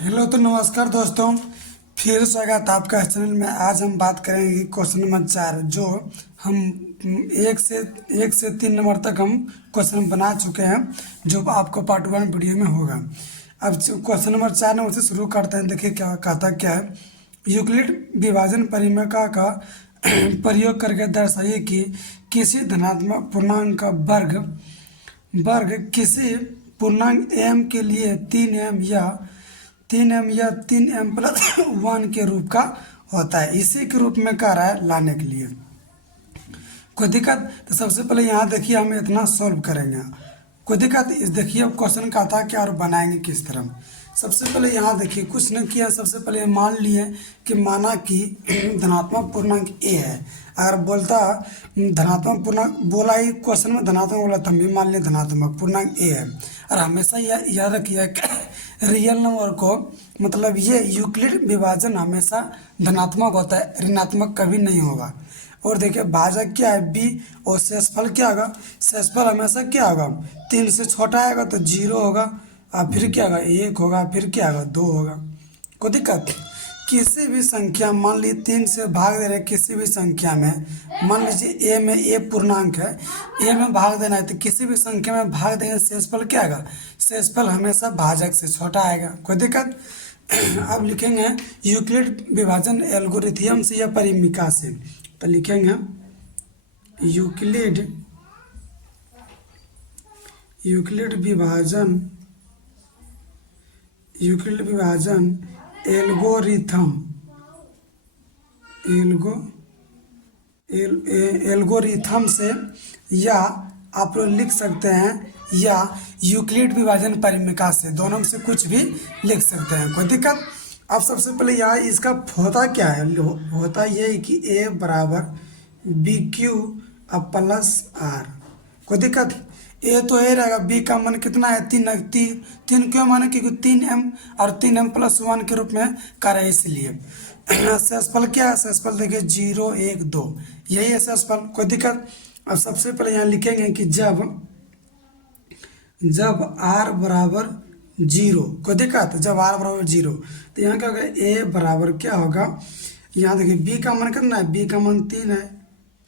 Hello तो नमस्कार दोस्तों। फिर स्वागत है आपका इस चैनल में। आज हम बात करेंगे क्वेश्चन नंबर 4, जो हम एक से 3 नंबर तक हम क्वेश्चन बना चुके हैं, जो आपको पार्ट 1 वीडियो में होगा। अब क्वेश्चन नंबर 4 नंबर से शुरू करते हैं। देखिए क्या कहता क्या है। यूक्लिड विभाजन परिमेय का प्रयोग करके दर्शाइए कि किसी धनात्मक पूर्णांक का वर्ग किसी पूर्णांक m के लिए 3m या 3m+1 के रूप का होता है। इसी के रूप में कह रहा है लाने के लिए। कोई दिक्कत? तो सबसे पहले यहाँ देखिए हम इतना सॉल्व करेंगे। कोई दिक्कत? इस देखिए अब क्वेश्चन का था क्या और बनाएंगे किस तरह। सबसे पहले यहाँ देखिए कुछ नहीं किया। सबसे पहले मान लिए कि माना कि धनात्मक पूर्णांक a है। अगर बोलता धनात्मक पूर्णांक बोला ही क्वेश्चन में धनात्मक बोला तो हम भी मान लिए धनात्मक पूर्णांक a है। और हमेशा याद रखिए रियल नंबर को मतलब ये यूक्लिड विभाजन हमेशा धनात्मक होता है, ऋणात्मक कभी नहीं होगा। और देखिए भाजक क्या है b, और शेषफल क्या होगा। शेषफल हमेशा क्या होगा, 3 से छोटा आएगा तो 0 होगा, और फिर क्या होगा 1 होगा, फिर क्या होगा 2 होगा। कोई दिक्कत? किसी भी संख्या मान ली 3 से भाग दे रहे किसी भी संख्या में, मान लीजिए a में a पूर्णांक है, a में भाग देना है तो किसी भी संख्या में भाग देंगे, शेषफल क्या आएगा, शेषफल हमेशा भाजक से छोटा आएगा। कोई दिक्कत? अब लिखेंगे यूक्लिड विभाजन एल्गोरिथम से या परिमिका से। तो लिखेंगे यूक्लिड विभाजन एल्गोरिथम से, या आप लोग लिख सकते हैं या यूक्लिड विभाजन परिमिका से, दोनों में से कुछ भी लिख सकते हैं। कोई दिक्कत? अब सबसे पहले यहाँ इसका होता क्या है, होता ये है कि a बराबर BQ अब प्लस R। कोई दिक्कत? a तो a रहेगा, b का मान कितना है 3 क्यों माने, क्योंकि 3m और 3m+1 के रूप में करे इसलिए। शेषफल क्या है, शेषफल देखिए 0 1 2, यही है शेषफल। कोई दिक्कत? अब सबसे पहले यहाँ लिखेंगे कि जब r बराबर 0, कोई दिक्कत? जब r बराबर 0 तो यहाँ क्या होगा, a बराबर क्या होगा, यहाँ देखिए b का मान कितना है, b का मान 3 है।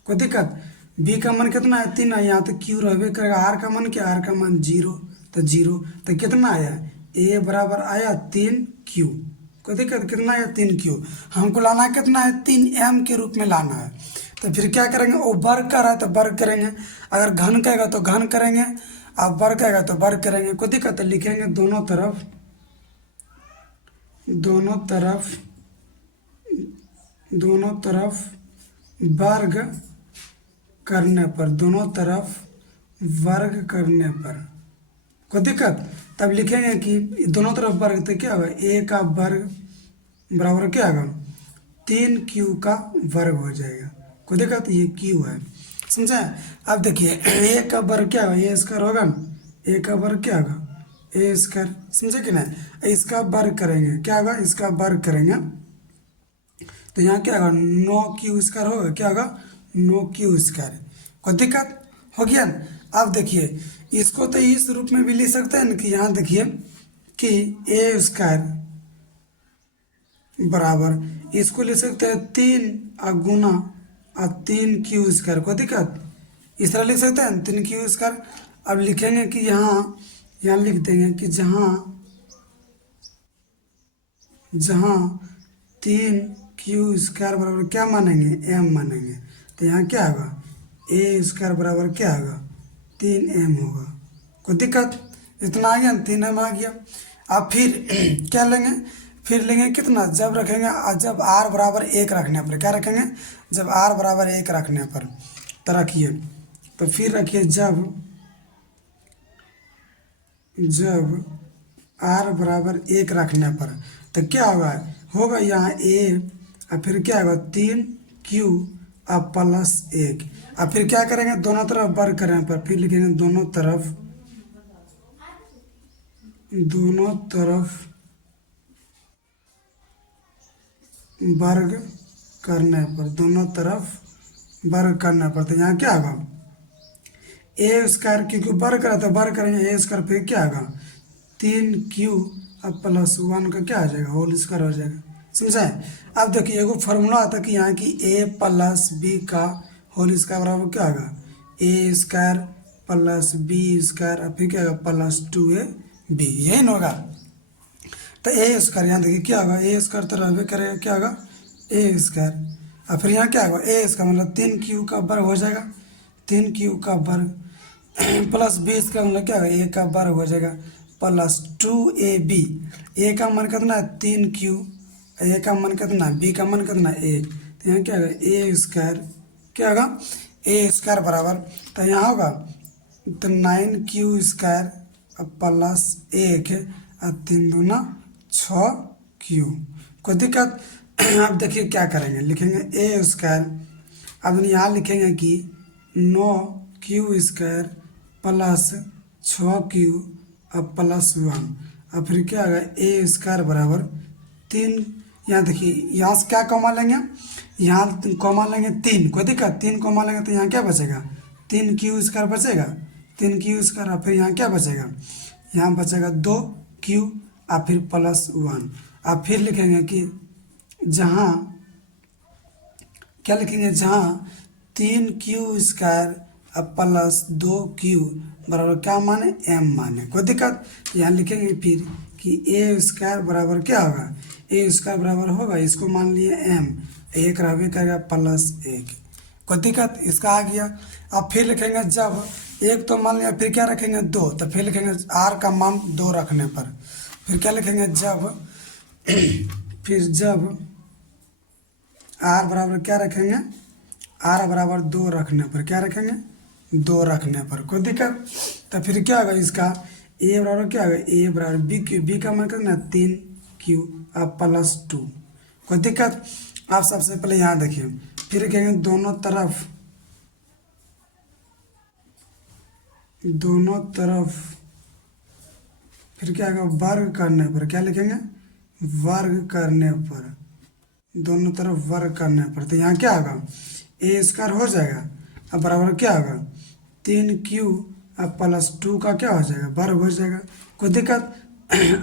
कोई दिक्कत? b का मान कितना है 3 है, यहाँ तो q रहबे करेगा। r का मान क्या, r का मान 0, तो 0 तो कितना आया, a बराबर आया 3q। कोई दिक्कत? कितना आया 3q। हमको लाना है कितना है, 3m के रूप में लाना है। तो फिर क्या करेंगे, वो वर्ग कर रहा है तो वर्ग करेंगे, अगर घन कहेगा तो घन करेंगे, अब वर्ग कहेगा तो वर्ग करेंगे। कोई दिक्कत? तो लिखेंगे दोनों तरफ वर्ग करने पर, दोनों तरफ वर्ग करने पर। कोई दिक्कत? तब लिखेंगे कि दोनों तरफ वर्ग तो क्या होगा, a का वर्ग बराबर क्या होगा 3q का वर्ग हो जाएगा। कोई दिक्कत? ये q है, समझे? अब देखिए a का वर्ग क्या होगा, a स्क्वायर होगा ना, a का वर्ग क्या होगा a स्क्वायर, समझे कि नहीं। इसका वर्ग करेंगे, क्या होगा, इसका वर्ग करेंगे तो यहाँ क्या होगा 9q स्क्वायर होगा, क्या होगा 9q स्क्वायर। कोई दिक्कत? हो गया ना। अब देखिए इसको तो इस रूप में भी लिख सकते हैं ना, कि यहाँ देखिए कि a स्क्वायर बराबर, इसको लिख सकते हैं 3 गुना 3q स्क्वायर। कोई दिक्कत? इस तरह लिख सकते हैं 3q स्क्वायर। अब लिखेंगे कि यहाँ लिख देंगे कि जहाँ 3q स्क्वायर बराबर क्या मानेंगे, m मानेंगे, तो यहाँ क्या होगा a स्क्वायर बराबर क्या होगा 3m होगा। कोई दिक्कत? इतना आ गया, 3m आ गया। अब फिर क्या लेंगे, फिर लेंगे कितना, जब रखेंगे जब r बराबर 1 रखने पर, क्या रखेंगे, जब r बराबर 1 रखने पर। तो रखिए, तो फिर रखिए जब r बराबर 1 रखने पर, तो क्या होगा यहाँ a, और फिर क्या होगा 3q अब प्लस 1। अब फिर क्या करेंगे, दोनों तरफ वर्ग करने पर, फिर लिखेंगे दोनों तरफ वर्ग करने पर, दोनों तरफ वर्ग करने पर, तो यहाँ क्या होगा a स्क्वायर, क्योंकि वर्ग करा तो वर्ग करेंगे a स्क्वायर, फिर क्या होगा 3q अब प्लस 1 का क्या आ जाएगा, होल स्क्वायर हो जाएगा। समझा है। अब देखिए एगो फार्मूला आता है कि यहाँ की a प्लस बी का होल स्क्वायर बराबर क्या होगा, ए स्क्वायर प्लस बी स्क्वायर और फिर क्या होगा प्लस 2ab, यही ना होगा। तो ए स्क्वायर यहाँ देखिए क्या होगा, ए स्क्वायर तो रहबे करेगा, क्या होगा ए स्क्वायर, और फिर यहाँ क्या होगा ए स्क्वायर मतलब 3q का वर्ग हो जाएगा, 3q का वर्ग प्लस बी स्क्वायर मतलब क्या होगा ए का वर्ग हो जाएगा प्लस 2ab। ए का मान कितना है 3q, ए का मान कितना है, बी का मान कितना है ए, तो यहाँ क्या होगा ए स्क्वायर, क्या होगा ए स्क्वायर बराबर, तो यहाँ होगा तो 9q स्क्वायर प्लस 1 और 3 दूना 6q। कोई दिक्कत। अब देखिए क्या करेंगे, लिखेंगे ए स्क्वायर, अब यहाँ लिखेंगे कि 9q स्क्वायर प्लस 6q और प्लस 1 और फिर क्या होगा ए स्क्वायर बराबर 3। यहाँ देखिए यहाँ से क्या कॉमा लेंगे, यहाँ कॉमा लेंगे 3, कोई दिक्कत, 3 कॉमा लेंगे तो यहाँ क्या बचेगा 3q स्क्वायर बचेगा, 3q स्क्वायर और फिर यहाँ क्या बचेगा, यहाँ बचेगा 2q और फिर प्लस 1। अब फिर लिखेंगे कि जहाँ क्या लिखेंगे, जहाँ 3q स्क्वायर अब प्लस 2q बराबर क्या माने m माने, कोई दिक्कत। यहाँ लिखेंगे फिर कि ए स्क्वायर बराबर क्या होगा, ए स्क्वायर बराबर होगा, इसको मान लिए m, एक रहबे करेगा प्लस 1, कोई दिक्कत, इसका आ गया। अब फिर लिखेंगे जब एक तो मान लिया, फिर क्या रखेंगे 2, तो फिर लिखेंगे r का मान 2 रखने पर, फिर क्या लिखेंगे जब फिर जब r बराबर क्या रखेंगे, r बराबर 2 रखने पर, क्या रखेंगे 2 रखने पर, कोई दिक्कत। तो फिर क्या होगा इसका a बराबर क्या होगा, a बराबर बी का मान कितना 3q अब प्लस 2, कोई दिक्कत। आप सबसे पहले यहाँ देखिए, फिर कहेंगे दोनों तरफ फिर क्या होगा वर्ग करने पर, क्या लिखेंगे वर्ग करने पर, दोनों तरफ वर्ग करने पर, तो यहाँ क्या होगा ए स्क्वायर हो जाएगा अब बराबर क्या होगा 3q अब प्लस 2 का क्या हो जाएगा वर्ग हो जाएगा, कोई दिक्कत।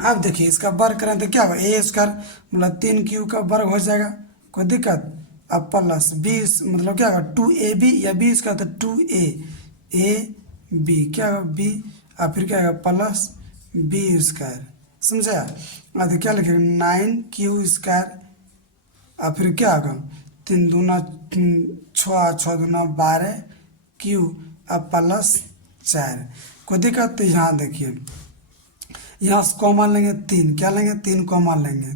अब देखिए इसका वर्ग करें तो क्या होगा ए स्क्वायर मतलब 3q का वर्ग हो जाएगा, कोई दिक्कत। अब प्लस बी मतलब क्या होगा 2ab या बी स्क्वायर तो 2a क्या होगा बी और फिर क्या होगा प्लस बी स्क्वायर, समझा। अब क्या लिखेंगे 9q स्क्वायर और फिर क्या होगा 3 दूना 6, 6 दूना 12q अब प्लस 4, कोई दिक्कत। तो यहाँ देखिए यहाँ से कॉमन लेंगे 3, क्या लेंगे 3 कॉमन लेंगे,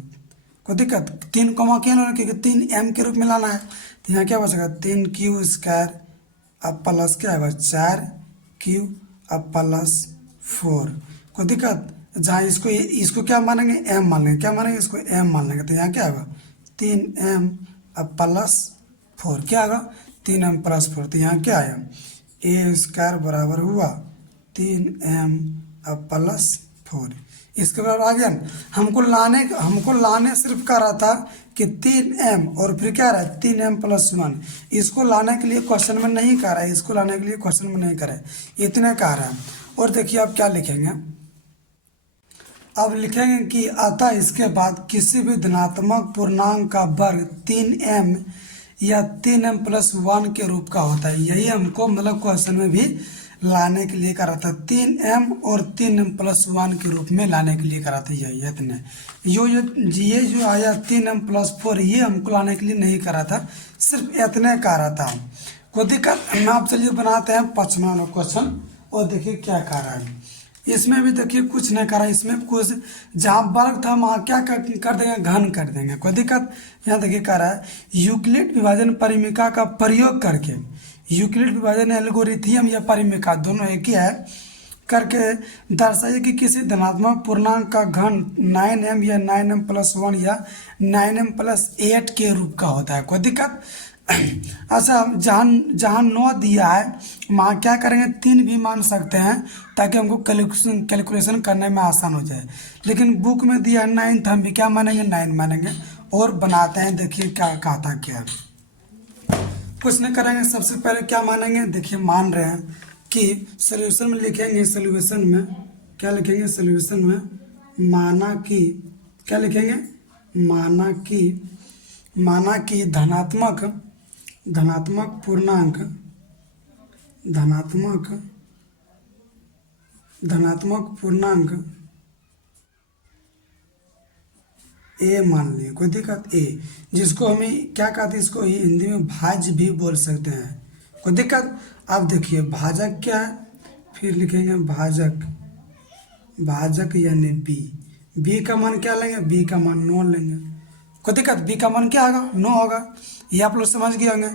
कोई दिक्कत। 3 कॉमा क्यों लेना, क्योंकि 3m के रूप में लाना है, तो यहाँ क्या बचेगा 3q स्क्वायर अब प्लस क्या होगा 4q अब प्लस 4, कोई दिक्कत। जहाँ इसको क्या मानेंगे m मान लेंगे, क्या मानेंगे इसको m मान लेंगे, तो यहाँ क्या होगा 3m अब प्लस 4, क्या होगा 3m प्लस 4, तो यहाँ क्या आया ए स्क्वायर बराबर हुआ 3m अब प्लस 4, इसके बराबर आ गया। हमको लाने सिर्फ कह रहा था कि 3m और फिर क्या रहा है 3m प्लस 1, इसको लाने के लिए क्वेश्चन में नहीं कह रहा है, इसको लाने के लिए क्वेश्चन में नहीं कह रहा है, इतने कह रहा है। और देखिए अब क्या लिखेंगे, अब लिखेंगे कि अतः इसके बाद किसी भी धनात्मक पूर्णांक का वर्ग 3m या 3m प्लस 1 के रूप का होता है, यही हमको मतलब क्वेश्चन में भी लाने के लिए करा था, 3m और 3m प्लस 1 के रूप में लाने के लिए करा था, यही इतने। ये जो आया 3m प्लस 4 ये हमको लाने के लिए नहीं करा था, सिर्फ इतने करा था, कोई दिक्कत। आप चलिए बनाते हैं 55वां क्वेश्चन और देखिए क्या कह रहा है। इसमें भी देखिए कुछ नहीं करा, इसमें कुछ जहाँ वर्ग था वहाँ क्या कर देंगे घन कर देंगे, कोई दिक्कत। यहाँ देखिए कह रहा है यूक्लिड विभाजन परिमिका का प्रयोग करके, यूक्लिड विभाजन एल्गोरिथम या परिमिका दोनों एक ही है, करके दर्शाइए कि किसी धनात्मक पूर्णांक का घन 9m या 9m प्लस 1 या 9m प्लस 8 के रूप का होता है, कोई दिक्कत। अच्छा जहाँ 9 दिया है वहाँ क्या करेंगे 3 भी मान सकते हैं ताकि हमको कैलकुलेशन करने में आसान हो जाए, लेकिन बुक में दिया है 9 तो हम भी क्या मानेंगे 9 मानेंगे। और बनाते हैं, देखिए क्या कहा था, क्या कुछ नहीं करेंगे, सबसे पहले क्या मानेंगे, देखिए मान रहे हैं कि सोल्यूशन में लिखेंगे, सोल्यूशन में क्या लिखेंगे, सोल्यूशन में माना कि क्या लिखेंगे, माना कि धनात्मक पूर्णांक ए मान लें, कोई दिक्कत, ए जिसको हमें क्या कहते हैं, इसको हिंदी में भाज्य भी बोल सकते हैं, कोई दिक्कत। अब देखिए भाजक क्या है, फिर लिखेंगे भाजक यानी बी का मान क्या लेंगे, बी का मान 9 लेंगे, कोई दिक्कत, बी का मान क्या होगा 9 होगा। ये आप लोग समझ गए होंगे।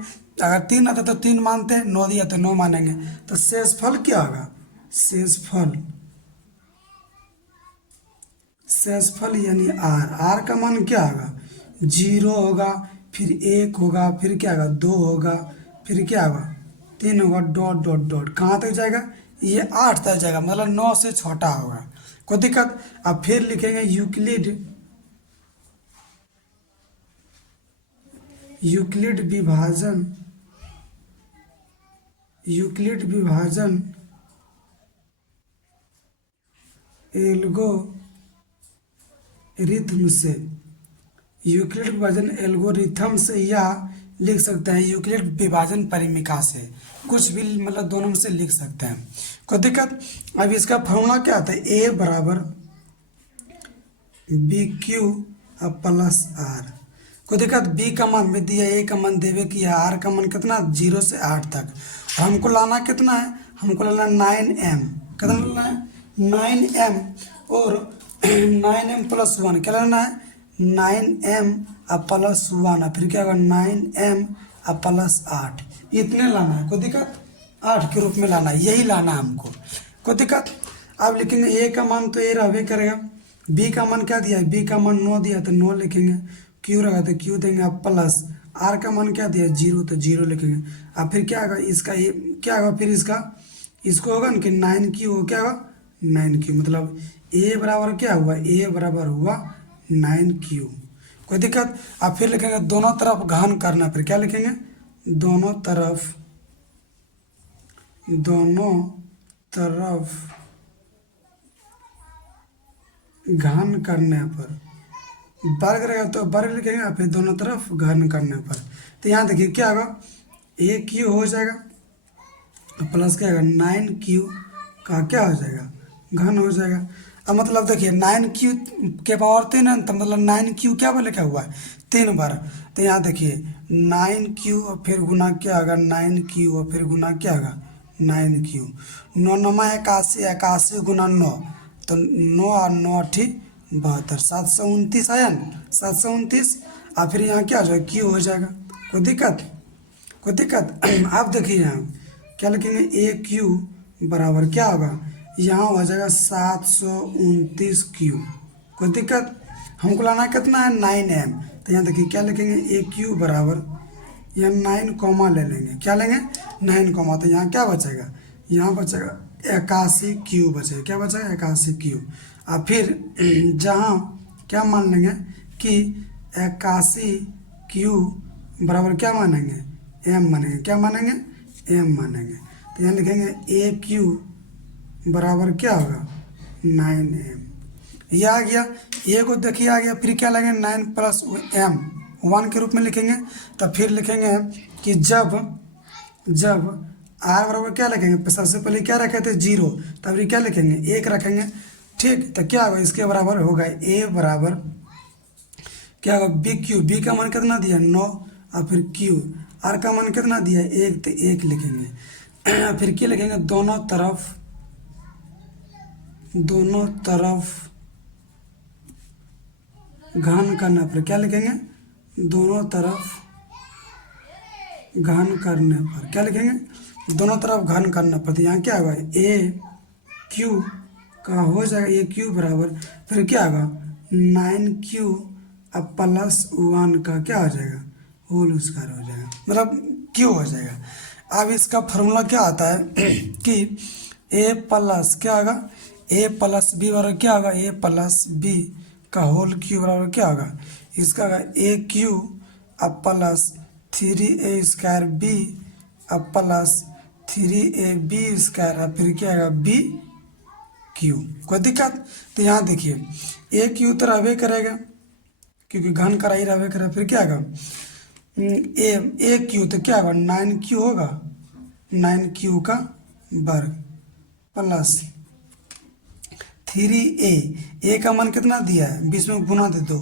अगर 3 आता तो 3 मानते हैं, 9 दिया तो 9 मानेंगे। तो शेषफल क्या होगा, शेषफल यानी आर का मान क्या होगा, 0 होगा, फिर 1 होगा, फिर क्या होगा 2 होगा, फिर क्या होगा 3 होगा, डॉट डॉट डॉट कहाँ तक जाएगा, ये 8 तक जाएगा, मतलब 9 से छोटा होगा, कोई दिक्कत। अब फिर लिखेंगे यूक्लिड विभाजन एल्गोरिथम से या लिख सकते हैं यूक्लिड विभाजन परिमिका से, कुछ भी मतलब दोनों में से लिख सकते हैं, कोई दिक्कत। अब इसका फॉर्मूला क्या आता है, ए बराबर बी क्यू प्लस आर, कोई दिक्कत। बी का मान भी दिया, ए का मान देवे किया, आर का मान कितना 0 से 8 तक, और हमको लाना कितना है, हमको लाना 9m, कितना लाना है 9m, और 9m प्लस 1 क्या लाना है 9m प्लस 1, फिर क्या होगा 9m प्लस 8, इतने लाना है, कोई दिक्कत, 8 के रूप में लाना है, यही लाना है हमको, कोई दिक्कत। अब लिखेंगे ए का मान तो ए रहबे करेगा, बी का मान क्या दिया है, बी का मान 9 दिया तो 9 लिखेंगे, क्यू रहेगा तो क्यू देंगे, अब प्लस आर का मान क्या दिया 0 तो 0 लिखेंगे। अब फिर क्या होगा इसका, ये क्या होगा, फिर इसको होगा ना कि 9q हो, क्या होगा 9q, मतलब ए बराबर क्या हुआ, ए बराबर हुआ 9q, कोई दिक्कत। अब फिर लिखेंगे दोनों तरफ घन करना, फिर क्या लिखेंगे, दोनों तरफ घन करने पर, वर्ग रहेगा तो वर्ग लिखेंगे, फिर दोनों तरफ घन करने पर, तो यहाँ देखिए क्या होगा, ए क्यू हो जाएगा प्लस क्या होगा 9q का क्या हो जाएगा, घन हो जाएगा। अब मतलब देखिए 9q के पावर 3 है, तो मतलब 9q क्या बोले क्या हुआ है 3 बार, तो यहाँ देखिए 9q और फिर गुना क्या होगा 9q और फिर गुना क्या होगा 9q, 9 नमा 81, 81 गुना 9, तो 9 और 9 ठीक 72, 729 आया ना 729, और फिर यहाँ क्या हो जाएगा क्यू हो जाएगा, कोई दिक्कत। आप देखिए यहाँ क्या लिखेंगे, ए क्यू बराबर क्या होगा, यहाँ हो जाएगा 729 क्यू, कोई दिक्कत। हमको लाना कितना है 9m, तो यहाँ देखिए क्या लिखेंगे, ए क्यू बराबर यहाँ 9 कॉमा ले लेंगे, क्या लेंगे 9 कॉमा, तो यहाँ क्या बचेगा, यहाँ बचेगा 81 क्यू बचेगा, क्या बचेगा 81 क्यू। और फिर जहाँ क्या मान लेंगे कि 81 क्यू बराबर क्या मानेंगे, m मानेंगे, क्या मानेंगे m मानेंगे, तो यहाँ लिखेंगे ए क्यू बराबर क्या होगा 9m, ये आ गया, ये को देखिए आ गया, फिर क्या लगेंगे 9 प्लस m 1 के रूप में लिखेंगे। तो फिर लिखेंगे कि जब r बराबर क्या लिखेंगे, सबसे पहले क्या रखे थे 0, तब क्या लिखेंगे 1 रखेंगे, ठीक, तो क्या होगा इसके बराबर होगा a बराबर क्या होगा बी क्यू, बी का मान कितना दिया 9, और फिर क्यू, आर का मान कितना दिया 1, तो 1 लिखेंगे। फिर क्या लिखेंगे, दोनों तरफ घन करने पर, क्या लिखेंगे, दोनों तरफ घन करने पर क्या लिखेंगे, दोनों तरफ घन करने पर, तो यहाँ क्या होगा ए क्यू का हो जाएगा, ए क्यू बराबर फिर क्या होगा 9q अब प्लस 1 का क्या हो जाएगा होल स्क्वायर हो जाएगा, मतलब क्यू हो जाएगा। अब इसका फॉर्मूला क्या आता है कि ए प्लस क्या होगा, ए प्लस बी बराबर क्या होगा, ए प्लस बी का होल क्यू बराबर क्या होगा, इसका होगा ए क्यू अब प्लस 3a स्क्वायर बी अब प्लस 3ab स्क्वायर, अब फिर क्या आएगा बी क्यू। कोई दिक्कत? तो यहाँ देखिए ए क्यू तो रहबे करेगा क्योंकि घन का ही रहबे करेगा। फिर क्या होगा ए क्यू तो क्या होगा 9 क्यू होगा, 9 क्यू का वर्ग प्लस 3a। का मान कितना दिया है 20 में गुना दे दो।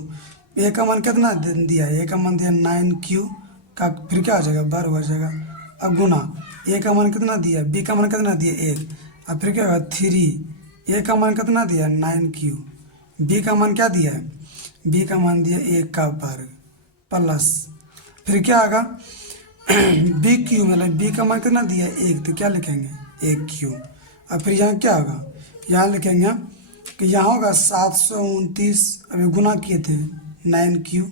ए का मान कितना दिया है, ए का मान दिया 9 क्यू का फिर क्या हो जाएगा वर्ग हो जाएगा। अब गुना ए का मान कितना दिया है, बी का मान कितना दिया 1, अब फिर क्या होगा 3। ए का मान कितना दिया 9 क्यू, बी का मान क्या दिया है, बी का मान दिया 1 का वर्ग प्लस फिर क्या होगा बी क्यू मतलब बी का मान कितना दिया 1, तो क्या लिखेंगे 1 क्यू। अब फिर यहाँ क्या होगा, यहाँ लिखेंगे कि यहाँ होगा 729, अभी गुना किए थे 9 क्यू,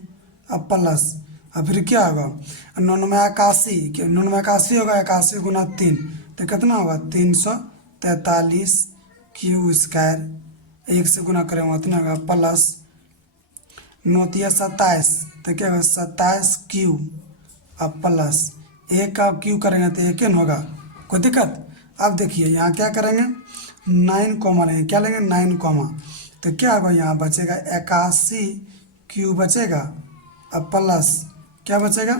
अब प्लस अब फिर क्या होगा 99 99 होगा, 81 गुना 3 तो कितना होगा 343 क्यू स्क्वायर। 1 से गुना करेंगे उतना होगा प्लस 9×3 = 27 तो क्या होगा 27 क्यू, अब प्लस 1 का क्यू करेंगे तो 1 होगा। कोई दिक्कत? अब देखिए यहाँ क्या करेंगे 9 कॉमा लेंगे, क्या लेंगे 9 कॉमा, तो क्या होगा यहाँ बचेगा 81 क्यू बचेगा, अब प्लस क्या बचेगा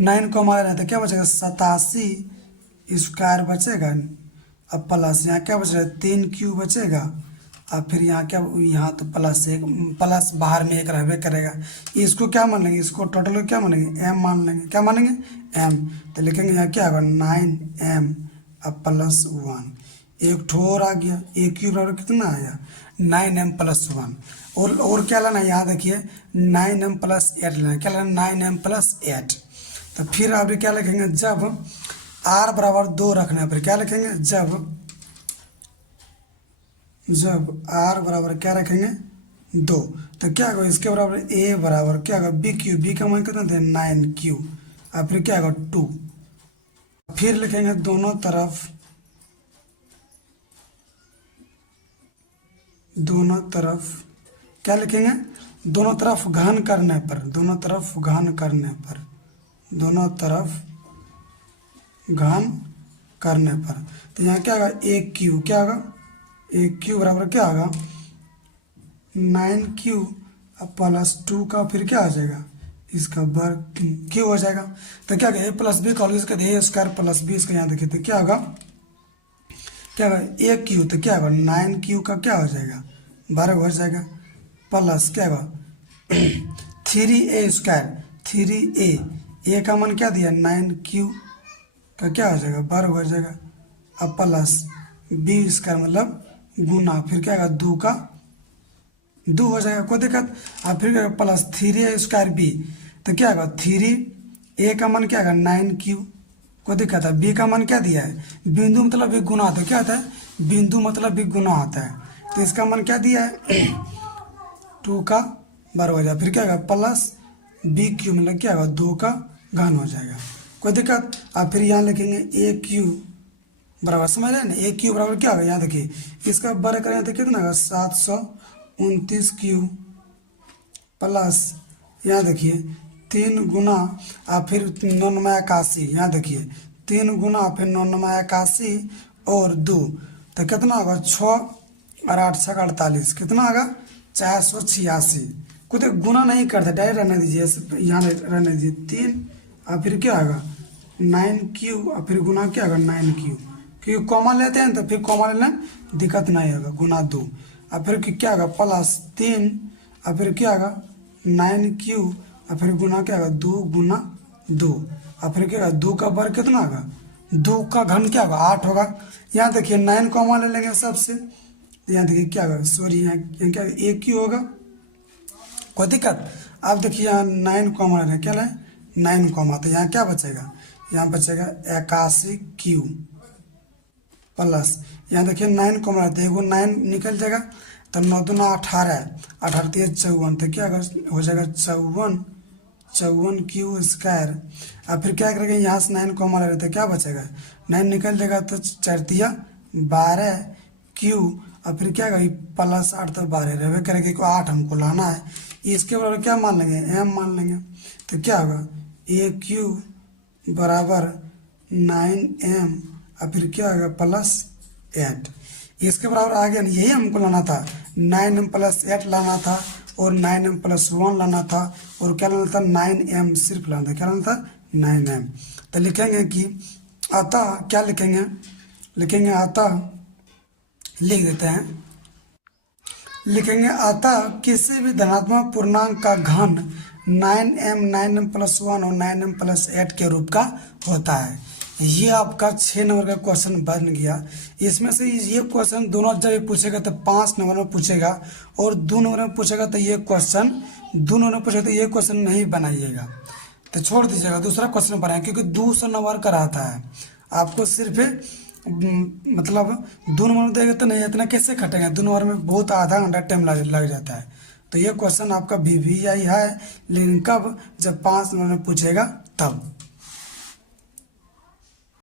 9 कॉमा ले रहे हैं तो क्या बचेगा 87 स्क्वायर बचेगा, अब प्लस यहाँ क्या बचेगा 3 क्यू बचेगा। अब फिर यहाँ क्या, यहाँ तो प्लस 1 प्लस बाहर में 1 रहबे करेगा, इसको क्या मान लेंगे, इसको टोटल को क्या मानेंगे एम मान लेंगे। क्या मानेंगे एम, तो लिखेंगे यहाँ क्या होगा 9m अब प्लस 1। एक ठो और आ गया, ए क्यू बराबर कितना आया 9m + 1। और क्या लेना है यहाँ देखिए 9m + 8 लेना है, क्या लेना 9m + 8। तो फिर आप क्या लिखेंगे जब r बराबर 2 रखना है, फिर क्या लिखेंगे जब r बराबर क्या रखेंगे 2, तो क्या होगा इसके बराबर a बराबर क्या होगा बी क्यू, बी का मान कितना था 9 क्यू, और फिर क्या होगा 2। फिर लिखेंगे दोनों तरफ क्या लिखेंगे, दोनों तरफ घन करने पर, दोनों तरफ घन करने पर तो यहाँ क्या होगा 1 क्यू, क्या होगा 1 क्यू बराबर क्या होगा 9 क्यू अब प्लस 2 का फिर क्या आ जाएगा इसका वर्ग क्यू हो जाएगा। तो क्या होगा a + b का इसका a स्क्वायर प्लस b, इसका यहाँ देखिए तो क्या होगा 1 क्यू, तो क्या होगा 9 क्यू का क्या हो जाएगा वर्ग हो जाएगा प्लस क्या होगा 3a स्क्वायर 3a का मान क्या दिया 9 क्यू का क्या हो जाएगा वर्ग हो जाएगा, अब प्लस b स्क्वायर मतलब गुना फिर क्या होगा 2 का 2 हो जाएगा। कोई दिक्कत? अब फिर क्या प्लस 3a स्क्वायर b, तो क्या होगा 3a का मान क्या होगा 9 क्यू। कोई दिक्कत है? b का मान क्या दिया है, बिंदु मतलब भी गुना होता है, क्या होता है बिंदु मतलब भी गुना होता है, तो इसका मान क्या दिया है 2 का वर्ग हो जाएगा। फिर क्या होगा प्लस b क्यू मतलब क्या होगा 2 का घन हो जाएगा। कोई दिक्कत? अब फिर यहाँ लिखेंगे a क्यू बराबर, समझ रहे हैं ना a क्यू बराबर क्या होगा, यहाँ देखिए इसका वर्ग करेंगे तो कितना होगा 729 क्यू प्लस यहाँ देखिए 3 गुना और फिर 981, यहाँ देखिए 3 गुना फिर 981 और 2 तो कितना होगा 6 और 8 6 48, कितना होगा 486। कुछ गुना नहीं करते डायरेक्ट रहने दीजिए, यहाँ रहने दीजिए 3 और फिर क्या होगा 9 क्यू और फिर गुना क्या होगा 9 क्यू, क्योंकि कॉमा लेते हैं तो फिर कॉमा लेना दिक्कत नहीं होगा, गुना 2 और फिर क्या होगा प्लस 3 और फिर क्या होगा 9 क्यू और फिर गुना क्या होगा 2 गुना 2 और फिर क्या होगा 2 का वर्ग कितना होगा 2 का घन क्या होगा 8 होगा। यहाँ देखिए 9 कॉमा ले लेंगे सबसे, तो यहाँ देखिए क्या होगा सॉरी यहाँ क्या 1 क्यू होगा। कोई दिक्कत? अब देखिए यहाँ 9 कॉमा ले क्या लें 9 कॉमा, तो यहाँ क्या बचेगा, यहाँ बचेगा 81 क्यू प्लस यहाँ देखिए 9 कॉमा रहता है, एगो 9 निकल जाएगा तो 9 दूना 18 18 3 54, तो क्या हो जाएगा 54 क्यू स्क्वायर। अब फिर क्या करेंगे यहाँ से 9 कॉमा ले रहे थे, क्या बचेगा 9 निकल जाएगा तो 4 तिया 12 क्यू और फिर क्या होगा प्लस 8 तो 12 रहबे करेंगे को 8 हमको लाना है, इसके बराबर क्या मान लेंगे एम मान लेंगे, तो क्या होगा ए क्यू बराबर 9m और फिर क्या होगा प्लस 8। इसके बराबर आ गया ना, यही हमको लाना था, 9m+8 लाना था और 9m+1 लाना था और क्या लाना था 9m सिर्फ लाना था, क्या लाना था 9m। तो लिखेंगे कि अतः क्या लिखेंगे, लिखेंगे अतः, लिख देते हैं, लिखेंगे अतः किसी भी धनात्मक पूर्णांक का घन 9m 9m+1 और 9m+8 के रूप का होता है। ये आपका 6 नंबर का क्वेश्चन बन गया। इसमें से ये क्वेश्चन दोनों जब पूछेगा तो 5 नंबर में पूछेगा और 2 नंबर में पूछेगा तो ये क्वेश्चन 2 नंबर में पूछेगा तो ये क्वेश्चन नहीं बनाइएगा, तो छोड़ दीजिएगा, दूसरा क्वेश्चन बनाए, क्योंकि 200 नंबर का रहता है। आपको सिर्फ मतलब 2 नंबर में देगा तो नहीं, इतना कैसे खटेगा, 2 नंबर में बहुत आधा घंटा टाइम लग जाता है। तो ये क्वेश्चन आपका VVI है, लेकिन कब, जब 5 नंबर में पूछेगा तब।